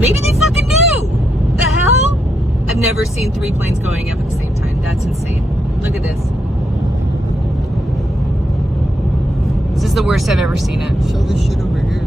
Maybe they fucking knew. The hell? I've never seen 3 planes going up at the same time. That's insane. Look at this. This is the worst I've ever seen it. Show this shit over here.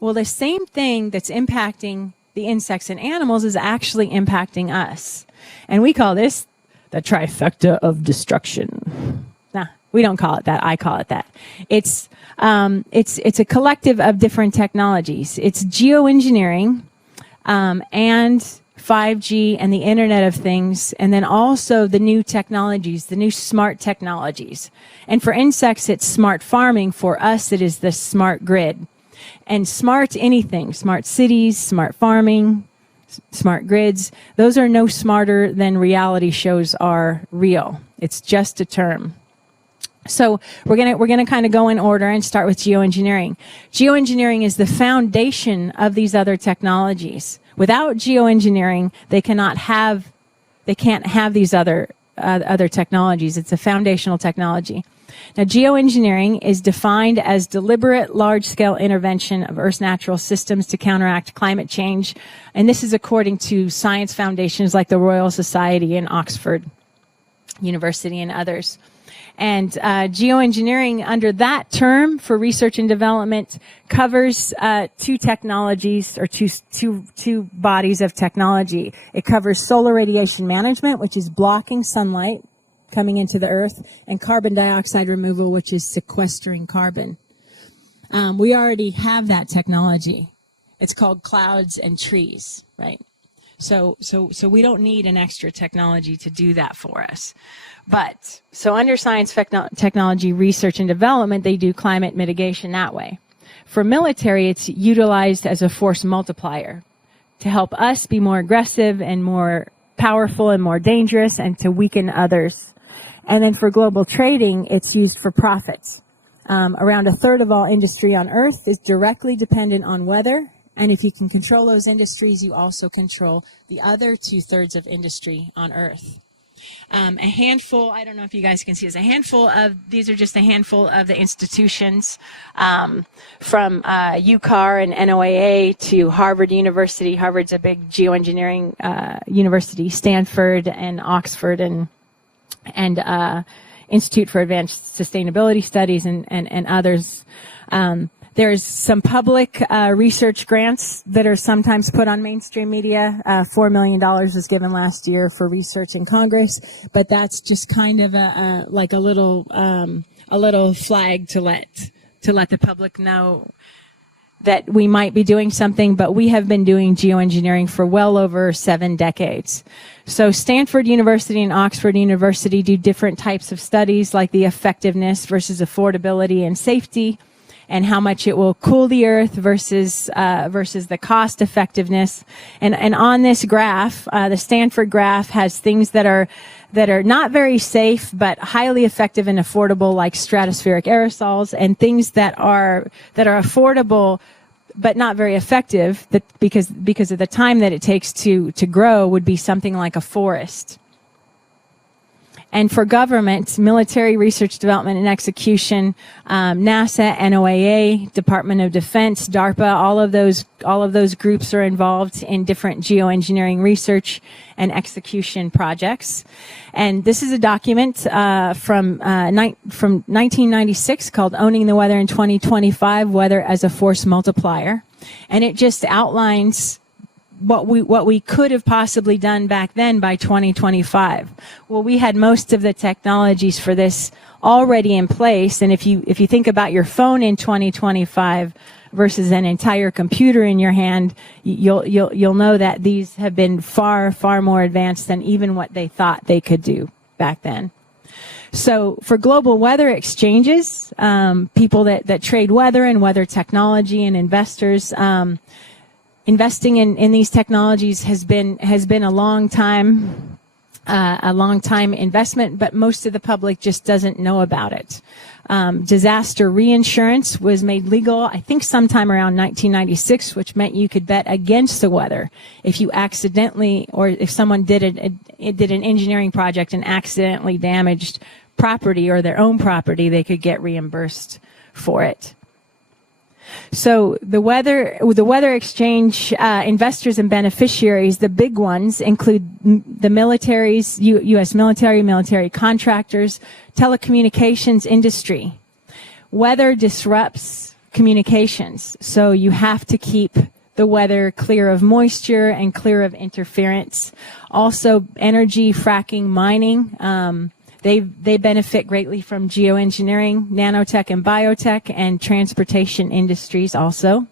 Well, the same thing that's impacting the insects and animals is actually impacting us. And we call this the trifecta of destruction. Nah, we don't call it that. I call it that. It's a collective of different technologies. It's geoengineering, and 5G and the Internet of Things, and then also the new technologies, the new smart technologies. And for insects, it's smart farming. For us, it is the smart grid. And smart anything, smart cities, smart farming, smart grids, those are no smarter than reality shows are real. It's just a term. So we're gonna kind of go in order and start with geoengineering. Geoengineering is the foundation of these other technologies. Without geoengineering, they can't have these other technologies. It's a foundational technology. Now, geoengineering is defined as deliberate large-scale intervention of Earth's natural systems to counteract climate change. And this is according to science foundations like the Royal Society and Oxford University and others. And geoengineering under that term for research and development covers two technologies or two bodies of technology. It covers solar radiation management, which is blocking sunlight coming into the earth, and carbon dioxide removal, which is sequestering carbon. We already have that technology. It's called clouds and trees, right? So we don't need an extra technology to do that for us. But, so under science, technology, research, and development, they do climate mitigation that way. For military, it's utilized as a force multiplier to help us be more aggressive and more powerful and more dangerous and to weaken others. And then for global trading, it's used for profits. Around a third of all industry on Earth is directly dependent on weather. And if you can control those industries, you also control the other 2/3 of industry on Earth. A handful, I don't know if you guys can see, these are just a handful of the institutions from UCAR and NOAA to Harvard University. Harvard's a big geoengineering university, Stanford and Oxford and Institute for Advanced Sustainability Studies and others. There's some public research grants that are sometimes put on mainstream media. $4 million was given last year for research in Congress, but that's just kind of a little flag to let the public know that we might be doing something, but we have been doing geoengineering for well over 7 decades. So Stanford University and Oxford University do different types of studies, like the effectiveness versus affordability and safety, and how much it will cool the earth versus the cost effectiveness. And on this graph, the Stanford graph has things that are not very safe but highly effective and affordable, like stratospheric aerosols, and things that are affordable but not very effective, that because of the time that it takes to grow, would be something like a forest. And for government, military research, development, and execution, NASA, NOAA, Department of Defense, DARPA, all of those groups are involved in different geoengineering research and execution projects. And this is a document from 1996 called "Owning the Weather in 2025: Weather as a Force Multiplier," and it just outlines what we could have possibly done back then by 2025. Well, we had most of the technologies for this already in place. And if you think about your phone in 2025 versus an entire computer in your hand, you'll know that these have been far, far more advanced than even what they thought they could do back then. So for global weather exchanges, people that trade weather and weather technology and investors, investing in these technologies has been a long time investment, but most of the public just doesn't know about it. Disaster reinsurance was made legal, I think, sometime around 1996, which meant you could bet against the weather. If you accidentally, or if someone did an engineering project and accidentally damaged property or their own property, they could get reimbursed for it. So the weather exchange investors and beneficiaries, the big ones include the militaries, U.S. military contractors, telecommunications industry. Weather disrupts communications, so you have to keep the weather clear of moisture and clear of interference. Also, energy, fracking, mining. They benefit greatly from geoengineering, nanotech and biotech, and transportation industries also.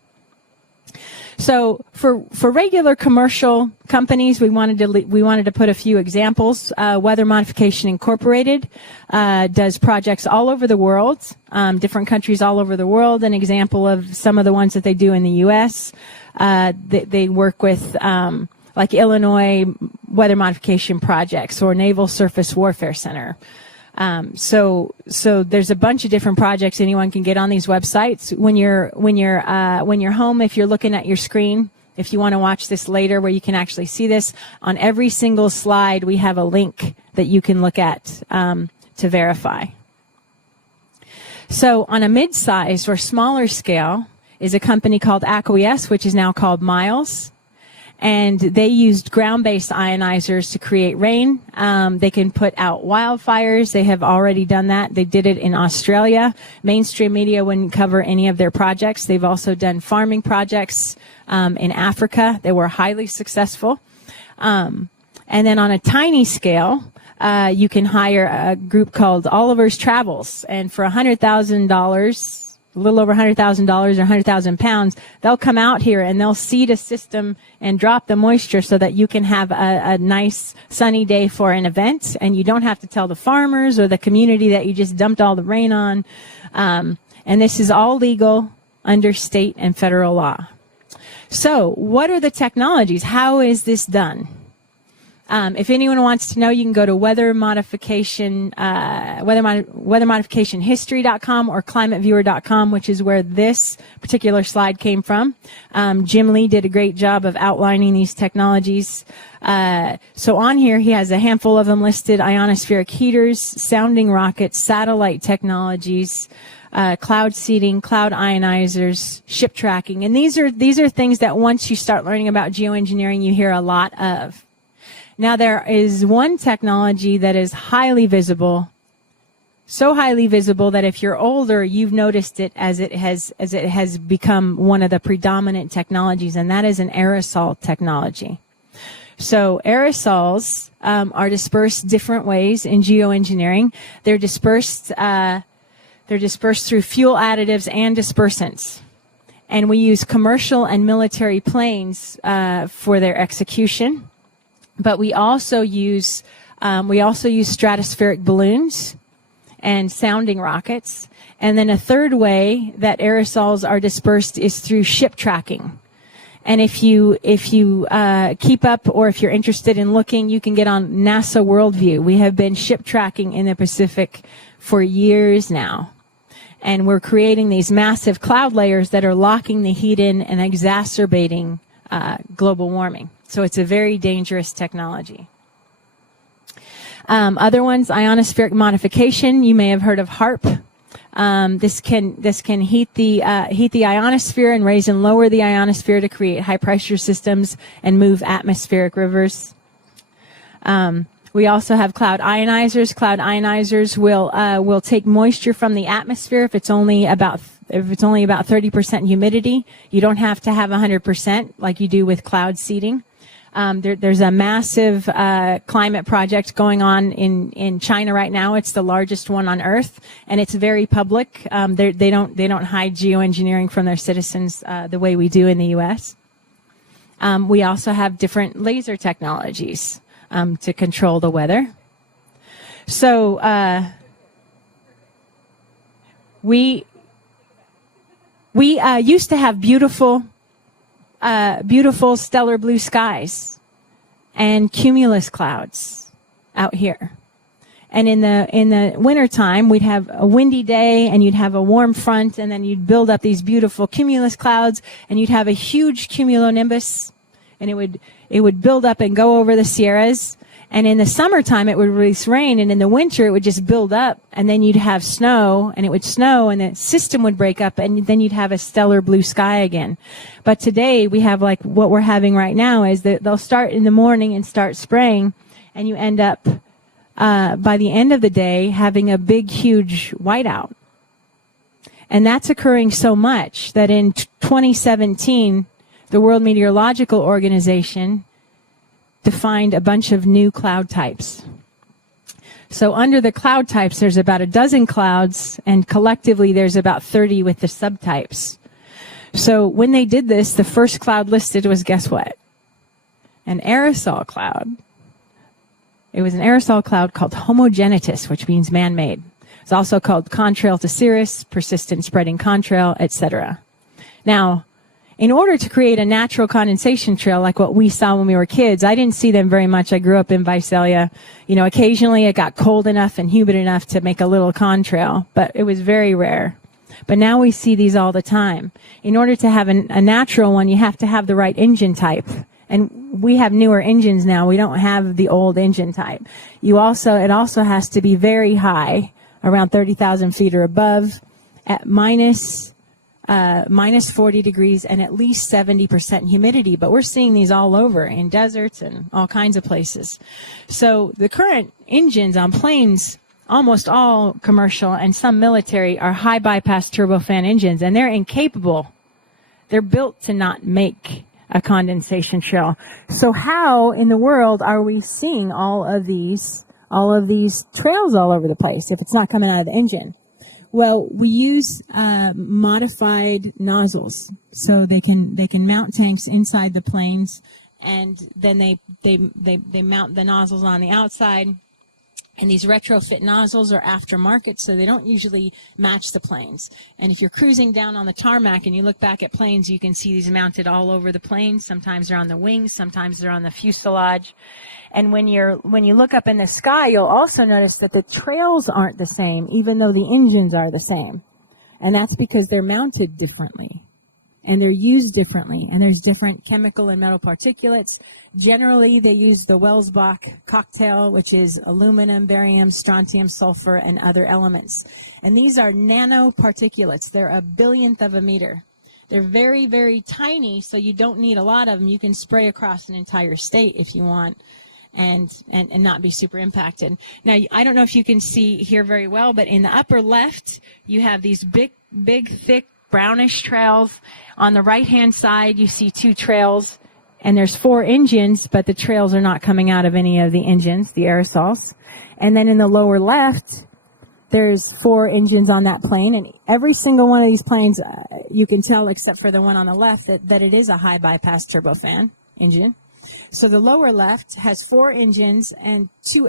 So for regular commercial companies, we wanted to put a few examples. Weather Modification Incorporated does projects all over the world, different countries all over the world. An example of some of the ones that they do in the U.S. They work with like Illinois Weather Modification Projects or Naval Surface Warfare Center. So there's a bunch of different projects anyone can get on these websites. When you're home, if you're looking at your screen, if you want to watch this later where you can actually see this, on every single slide we have a link that you can look at to verify. So on a mid-sized or smaller scale is a company called Acquiesce, which is now called Miles. And they used ground-based ionizers to create rain. They can put out wildfires. They have already done that. They did it in Australia. Mainstream media wouldn't cover any of their projects. They've also done farming projects in Africa. They were highly successful. And then on a tiny scale, you can hire a group called Oliver's Travels. And for $100,000, a little over $100,000 or 100,000 pounds, they'll come out here and they'll seed a system and drop the moisture so that you can have a nice sunny day for an event, and you don't have to tell the farmers or the community that you just dumped all the rain on. And this is all legal under state and federal law. So what are the technologies? How is this done? If anyone wants to know, you can go to weathermodificationhistory.com or climateviewer.com, which is where this particular slide came from. Jim Lee did a great job of outlining these technologies. So on here, he has a handful of them listed: ionospheric heaters, sounding rockets, satellite technologies, cloud seeding, cloud ionizers, ship tracking. And these are things that once you start learning about geoengineering, you hear a lot of. Now, there is one technology that is highly visible, so highly visible that if you're older, you've noticed it as it has become one of the predominant technologies, and that is an aerosol technology. So aerosols are dispersed different ways in geoengineering. They're dispersed through fuel additives and dispersants. And we use commercial and military planes for their execution. But we also use stratospheric balloons and sounding rockets. And then a third way that aerosols are dispersed is through ship tracking. And if you keep up, or if you're interested in looking, you can get on NASA Worldview. We have been ship tracking in the Pacific for years now. And we're creating these massive cloud layers that are locking the heat in and exacerbating global warming. So it's a very dangerous technology. Other ones, ionospheric modification. You may have heard of HARP. This can heat the ionosphere and raise and lower the ionosphere to create high pressure systems and move atmospheric rivers. We also have cloud ionizers. Cloud ionizers will take moisture from the atmosphere if it's only about it's only about 30% humidity, you don't have to have 100% like you do with cloud seeding. There's a massive climate project going on in China right now. It's the largest one on Earth, and it's very public. They don't hide geoengineering from their citizens the way we do in the U.S. We also have different laser technologies to control the weather. So we used to have beautiful stellar blue skies and cumulus clouds out here. And in the wintertime, we'd have a windy day and you'd have a warm front, and then you'd build up these beautiful cumulus clouds, and you'd have a huge cumulonimbus, and it would build up and go over the Sierras. And in the summertime, it would release rain, and in the winter, it would just build up, and then you'd have snow, and it would snow, and the system would break up, and then you'd have a stellar blue sky again. But today, we have like what we're having right now is that they'll start in the morning and start spraying, and you end up, by the end of the day, having a big, huge whiteout. And that's occurring so much that in 2017, the World Meteorological Organization defined a bunch of new cloud types. So under the cloud types, there's about a dozen clouds, and collectively there's about 30 with the subtypes. So when they did this, the first cloud listed was, guess what? An aerosol cloud. It was an aerosol cloud called homogeneous, which means man-made. It's also called contrail to cirrus, persistent spreading contrail, etc. Now, in order to create a natural condensation trail like what we saw when we were kids, I didn't see them very much. I grew up in Visalia. You know, occasionally it got cold enough and humid enough to make a little contrail, but it was very rare. But now we see these all the time. In order to have a natural one, you have to have the right engine type. And we have newer engines now. We don't have the old engine type. It also has to be very high, around 30,000 feet or above, at minus 40 degrees and at least 70% humidity. But we're seeing these all over in deserts and all kinds of places. So the current engines on planes, almost all commercial and some military, are high bypass turbofan engines, and they're incapable. They're built to not make a condensation trail. So how in the world are we seeing all of these trails all over the place if it's not coming out of the engine? Well, we use modified nozzles, so they can mount tanks inside the planes, and then they mount the nozzles on the outside. And these retrofit nozzles are aftermarket, so they don't usually match the planes. And if you're cruising down on the tarmac and you look back at planes, you can see these mounted all over the plane. Sometimes they're on the wings, sometimes they're on the fuselage. And when you look up in the sky, you'll also notice that the trails aren't the same, even though the engines are the same. And that's because they're mounted differently. And they're used differently, and there's different chemical and metal particulates. Generally, they use the Welsbach cocktail, which is aluminum, barium, strontium, sulfur, and other elements. And these are nanoparticulates. They're a billionth of a meter. They're very, very tiny, so you don't need a lot of them. You can spray across an entire state if you want, and not be super impacted. Now, I don't know if you can see here very well, but in the upper left, you have these big, thick, brownish trails. On the right-hand side, you see two trails, and there's 4 engines, but the trails are not coming out of any of the engines, the aerosols. And then in the lower left, there's 4 engines on that plane, and every single one of these planes, you can tell, except for the one on the left, that it is a high bypass turbofan engine. So the lower left has 4 engines and two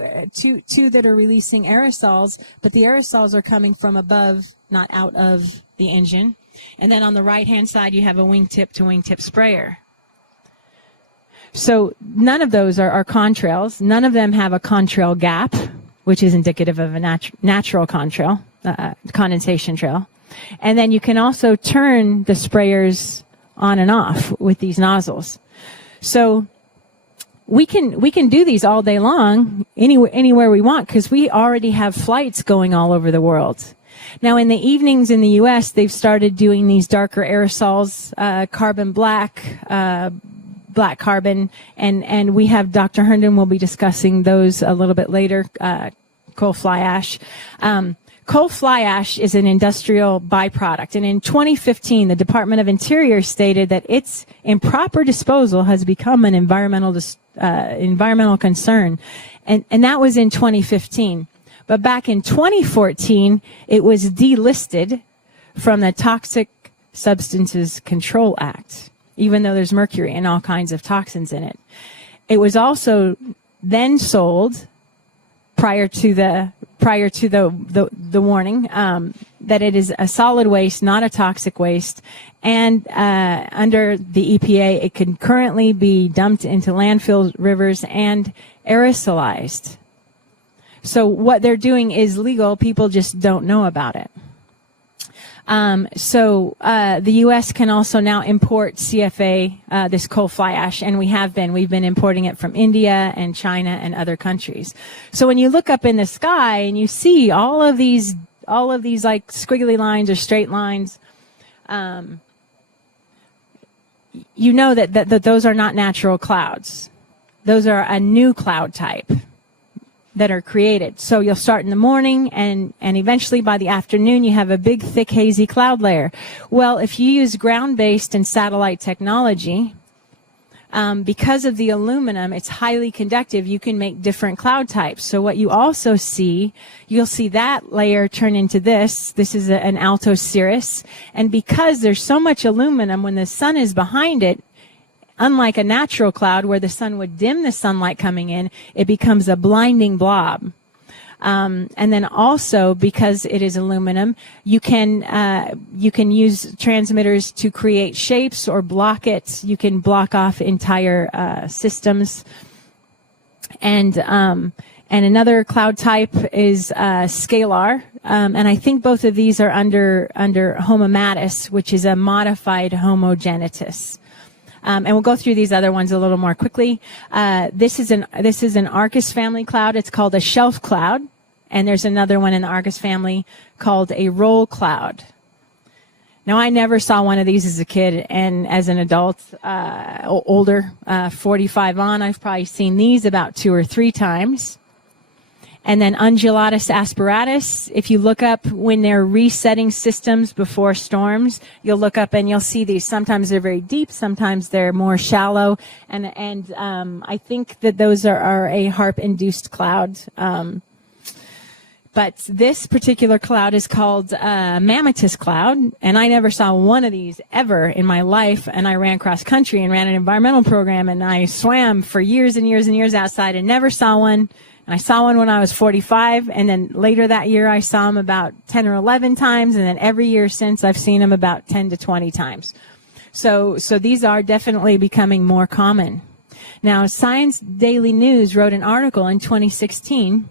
that are releasing aerosols, but the aerosols are coming from above, not out of the engine. And then on the right-hand side, you have a wingtip-to-wingtip sprayer. So none of those are contrails. None of them have a contrail gap, which is indicative of a natural contrail, condensation trail. And then you can also turn the sprayers on and off with these nozzles. So we can do these all day long, anywhere we want, because we already have flights going all over the world. Now, in the evenings in the U.S., they've started doing these darker aerosols, carbon black, black carbon, and we have Dr. Herndon will be discussing those a little bit later, coal fly ash. Coal fly ash is an industrial byproduct, and in 2015, the Department of Interior stated that its improper disposal has become an environmental concern, and that was in 2015. But back in 2014, it was delisted from the Toxic Substances Control Act, even though there's mercury and all kinds of toxins in it. It was also then sold prior to the warning that it is a solid waste, not a toxic waste, and under the EPA, it can currently be dumped into landfills, rivers, and aerosolized. So what they're doing is legal. People just don't know about it. The U.S. can also now import CFA, this coal fly ash, and we've been importing it from India and China and other countries. So when you look up in the sky and you see all of these like squiggly lines or straight lines, you know that those are not natural clouds. Those are a new cloud type that are created. So you'll start in the morning and eventually by the afternoon you have a big, thick, hazy cloud layer. Well, if you use ground-based and satellite technology, because of the aluminum, it's highly conductive, you can make different cloud types. So what you also see, you'll see that layer turn into this. This is an alto cirrus. And because there's so much aluminum, when the sun is behind it, unlike a natural cloud where the sun would dim the sunlight coming in, it becomes a blinding blob. And then also, because it is aluminum, you can use transmitters to create shapes or block it. You can block off entire systems. And another cloud type is scalar. And I think both of these are under homomatus, which is a modified homogenitus. And we'll go through these other ones a little more quickly. This is an Arcus family cloud. It's called a shelf cloud. And there's another one in the Arcus family called a roll cloud. Now, I never saw one of these as a kid, and as an adult, older, 45 on, I've probably seen these about 2 or 3 times. And then undulatus asperatus, if you look up when they're resetting systems before storms, you'll look up and you'll see these. Sometimes they're very deep, sometimes they're more shallow. And I think that those are a HAARP-induced cloud. But this particular cloud is called Mammatus cloud, and I never saw one of these ever in my life. And I ran cross country and ran an environmental program, and I swam for years and years and years outside and never saw one. And I saw one when I was 45, and then later that year I saw them about 10 or 11 times, and then every year since I've seen them about 10 to 20 times. So these are definitely becoming more common. Now, Science Daily News wrote an article in 2016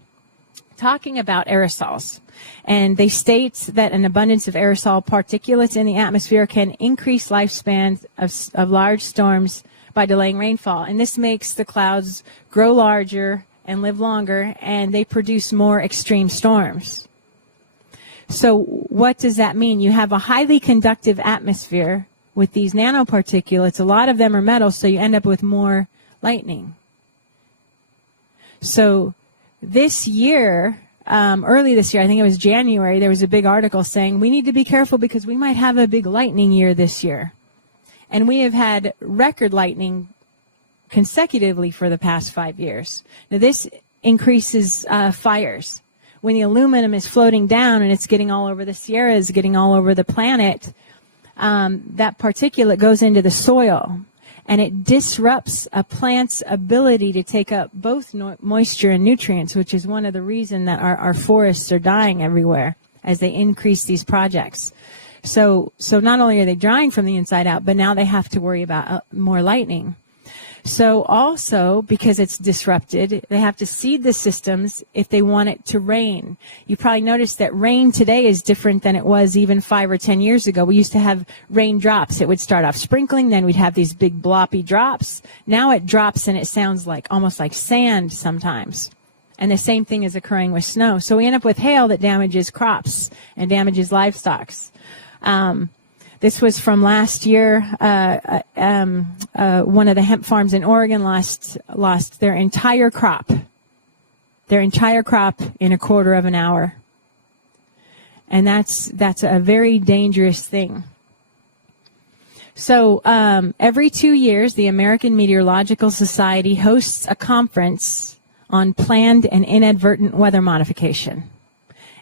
talking about aerosols, and they state that an abundance of aerosol particulates in the atmosphere can increase lifespans of large storms by delaying rainfall, and this makes the clouds grow larger and live longer, and they produce more extreme storms. So what does that mean? You have a highly conductive atmosphere with these nanoparticulates. A lot of them are metal, so you end up with more lightning. So this year, early this year, I think it was January, there was a big article saying we need to be careful because we might have a big lightning year this year. And we have had record lightning consecutively for the past 5 years. Now, this increases fires. When the aluminum is floating down and it's getting all over the Sierras, getting all over the planet, that particulate goes into the soil, and it disrupts a plant's ability to take up both moisture and nutrients, which is one of the reasons that our forests are dying everywhere as they increase these projects. So not only are they drying from the inside out, but now they have to worry about more lightning. So also, because it's disrupted, they have to seed the systems if they want it to rain. You probably noticed that rain today is different than it was even 5 or 10 years ago. We used to have raindrops. It would start off sprinkling, then we'd have these big bloppy drops. Now it drops and it sounds like almost like sand sometimes. And the same thing is occurring with snow. So we end up with hail that damages crops and damages livestock. This was from last year. One of the hemp farms in Oregon lost their entire crop in a quarter of an hour. And that's a very dangerous thing. So every 2 years, the American Meteorological Society hosts a conference on planned and inadvertent weather modification.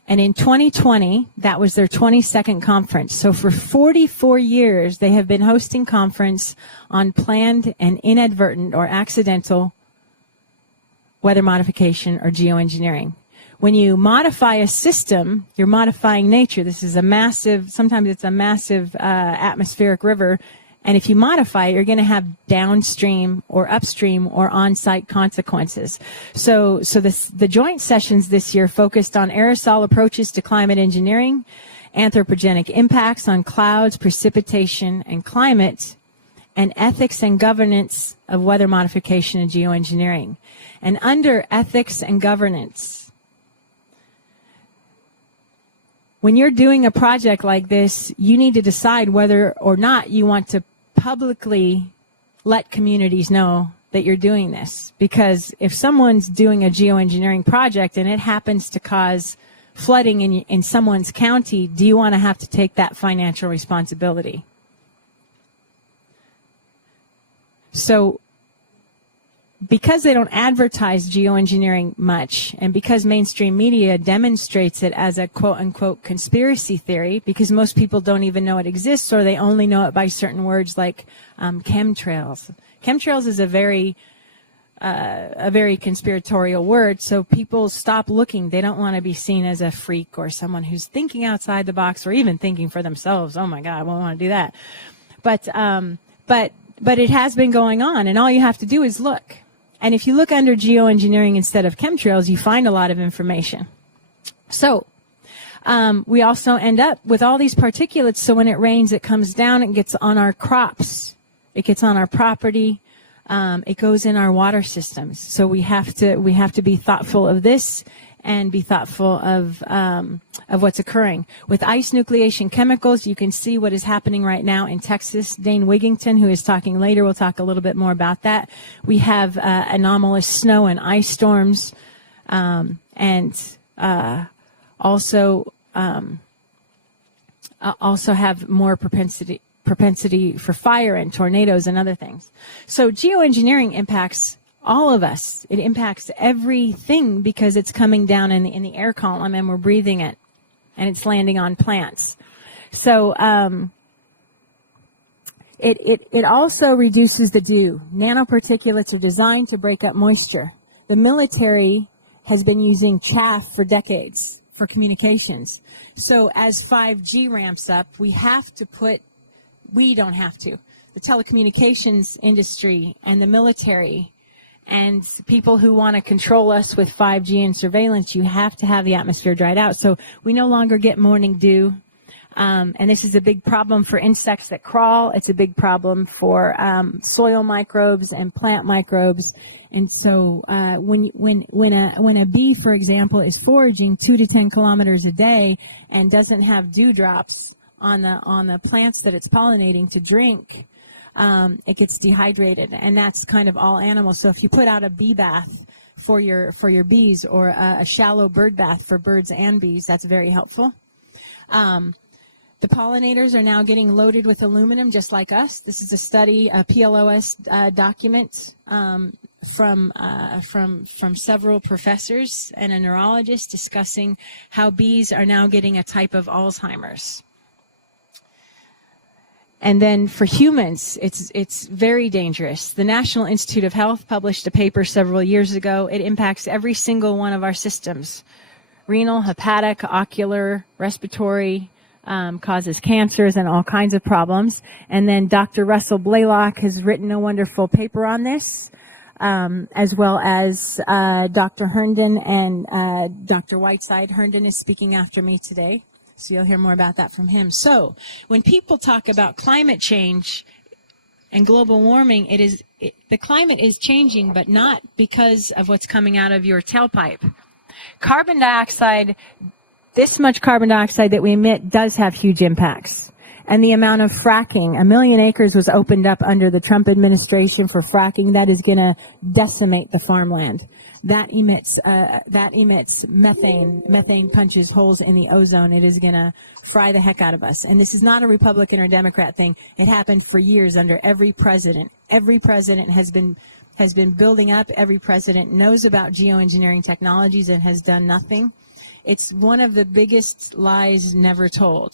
And in 2020, that was their 22nd conference. So for 44 years, they have been hosting conference on planned and inadvertent or accidental weather modification or geoengineering. When you modify a system, you're modifying nature. This is a massive, sometimes it's a massive atmospheric river. And if you modify it, you're going to have downstream or upstream or on-site consequences. So the joint sessions this year focused on aerosol approaches to climate engineering, anthropogenic impacts on clouds, precipitation, and climate, and ethics and governance of weather modification and geoengineering. And under ethics and governance, when you're doing a project like this, you need to decide whether or not you want to publicly let communities know that you're doing this. Because if someone's doing a geoengineering project and it happens to cause flooding in someone's county, do you want to have to take that financial responsibility? So because they don't advertise geoengineering much, and because mainstream media demonstrates it as a quote-unquote conspiracy theory, because most people don't even know it exists, or they only know it by certain words like chemtrails. Chemtrails is a very conspiratorial word, so people stop looking. They don't want to be seen as a freak or someone who's thinking outside the box or even thinking for themselves. Oh my God, I won't want to do that. But it has been going on, and all you have to do is look. And if you look under geoengineering instead of chemtrails, you find a lot of information. So we also end up with all these particulates, so when it rains, it comes down, it gets on our crops, it gets on our property, it goes in our water systems. So we have to be thoughtful of this and be thoughtful of what's occurring. With ice nucleation chemicals, you can see what is happening right now in Texas. Dane Wigington, who is talking later, will talk a little bit more about that. We have anomalous snow and ice storms, and also have more propensity for fire and tornadoes and other things. So geoengineering impacts all of us. It impacts everything because it's coming down in the air column and we're breathing it, and it's landing on plants. So it also reduces the dew. Nanoparticulates are designed to break up moisture. The military has been using chaff for decades for communications. So as 5G ramps up, we don't have to. The telecommunications industry and the military and people who want to control us with 5G and surveillance, you have to have the atmosphere dried out. So we no longer get morning dew. And this is a big problem for insects that crawl. It's a big problem for soil microbes and plant microbes. And so when a bee, for example, is foraging 2 to 10 kilometers a day and doesn't have dewdrops on the plants that it's pollinating to drink, it gets dehydrated, and that's kind of all animals. So if you put out a bee bath for your bees, or a shallow bird bath for birds and bees, that's very helpful. The pollinators are now getting loaded with aluminum just like us. This is a study, a PLOS document from several professors and a neurologist discussing how bees are now getting a type of Alzheimer's. And then for humans, it's very dangerous. The National Institute of Health published a paper several years ago. It impacts every single one of our systems: renal, hepatic, ocular, respiratory, causes cancers and all kinds of problems. And then Dr. Russell Blaylock has written a wonderful paper on this, as well as Dr. Herndon and Dr. Whiteside. Herndon is speaking after me today, so you'll hear more about that from him. So when people talk about climate change and global warming, the climate is changing, but not because of what's coming out of your tailpipe. Carbon dioxide, this much carbon dioxide that we emit does have huge impacts. And the amount of fracking, 1 million acres was opened up under the Trump administration for fracking. That is going to decimate the farmland. That emits methane. Methane punches holes in the ozone. It is going to fry the heck out of us. And this is not a Republican or Democrat thing. It happened for years under every president. Every president has been building up. Every president knows about geoengineering technologies and has done nothing. It's one of the biggest lies never told.